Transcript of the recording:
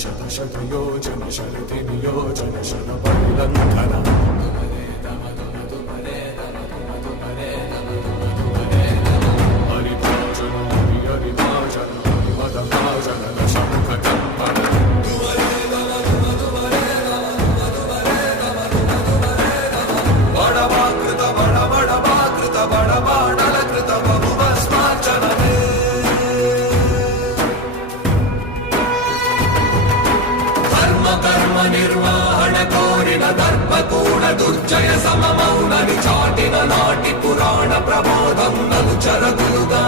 शत शतयोजन शरति नियोजन शतपरिलङ्घन हरिभाजन हरिभाजन हरिमदभाजन दशमुखटम्बन बडवाकृत बडबडवाकृत बडबाडलकृत बहुभस्मार्चनमे कर्म निर्वहण कोरिन दर्पकूण दुर्जय सममौननि चाटिन नाटि पुराण प्रबोधं ननु चरगुलुगा